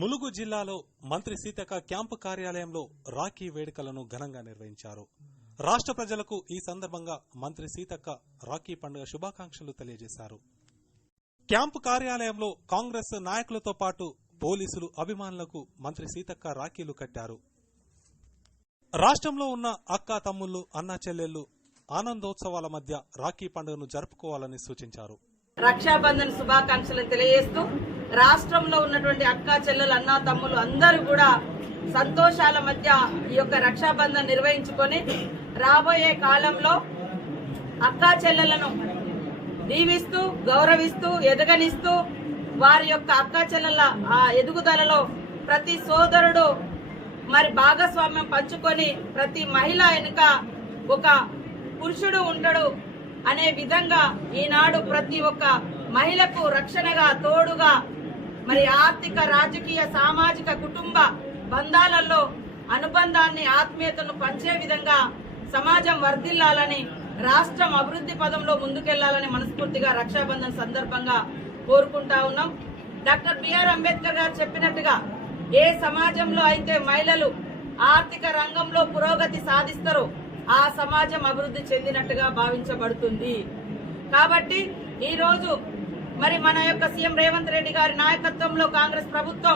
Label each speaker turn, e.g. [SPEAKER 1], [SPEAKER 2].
[SPEAKER 1] ములుగు జిల్లాలో మంత్రి సీతక్క క్యాంపు కార్యాలయంలో రాఖీ వేడుకలను ఘనంగా నిర్వహించారు. రాష్ట్ర ప్రజలకు ఈ సందర్భంగా మంత్రి సీతక్క రాఖీ పండుగ శుభాకాంక్షలు తెలియజేశారు. క్యాంపు కార్యాలయంలో కాంగ్రెస్ నాయకులతో పాటు పోలీసులు అభిమానులకు మంత్రి సీతక్క రాఖీలు కట్టారు. రాష్ట్రంలో ఉన్న అక్క తమ్ముళ్ళు అన్న చెల్లెళ్ళు ఆనందోత్సవాల మధ్య రాఖీ పండుగను జరుపుకోవాలని సూచించారు.
[SPEAKER 2] రక్షాబంధన్ శుభాకాంక్షలు తెలియజేస్తూ రాష్ట్రంలో ఉన్నటువంటి అక్క చెల్లెలు అన్న తమ్ములు అందరూ కూడా సంతోషాల మధ్య ఈ యొక్క రక్షాబంధన్ నిర్వహించుకొని రాబోయే కాలంలో అక్కా చెల్లెలను దీవిస్తూ గౌరవిస్తూ ఎదగనిస్తూ వారి యొక్క అక్కా చెల్లెల ఆ ఎదుగుదలలో ప్రతి సోదరుడు మరి భాగస్వామ్యం పంచుకొని ప్రతి మహిళ వెనుక ఒక పురుషుడు ఉంటాడు అనే విధంగా ఈనాడు ప్రతి ఒక్క మహిళకు రక్షణగా తోడుగా మరి ఆర్థిక రాజకీయ సామాజిక కుటుంబ బంధాలలో అనుబంధాన్ని ఆత్మీయతను పంచే విధంగా సమాజం వర్ధిల్లాలని రాష్ట్రం అభివృద్ధి పదంలో ముందుకెళ్ళాలని మనస్ఫూర్తిగా రక్షాబంధన్ సందర్భంగా కోరుకుంటా ఉన్నాం. డాక్టర్ బిఆర్ అంబేద్కర్ గారు చెప్పినట్టుగా ఏ సమాజంలో అయితే మహిళలు ఆర్థిక రంగంలో పురోగతి సాధిస్తారో ఆ సమాజం అభివృద్ధి చెందినట్టుగా భావించబడుతుంది. కాబట్టి ఈరోజు మరి మన యొక్క సీఎం రేవంత్ రెడ్డి గారి నాయకత్వంలో కాంగ్రెస్ ప్రభుత్వం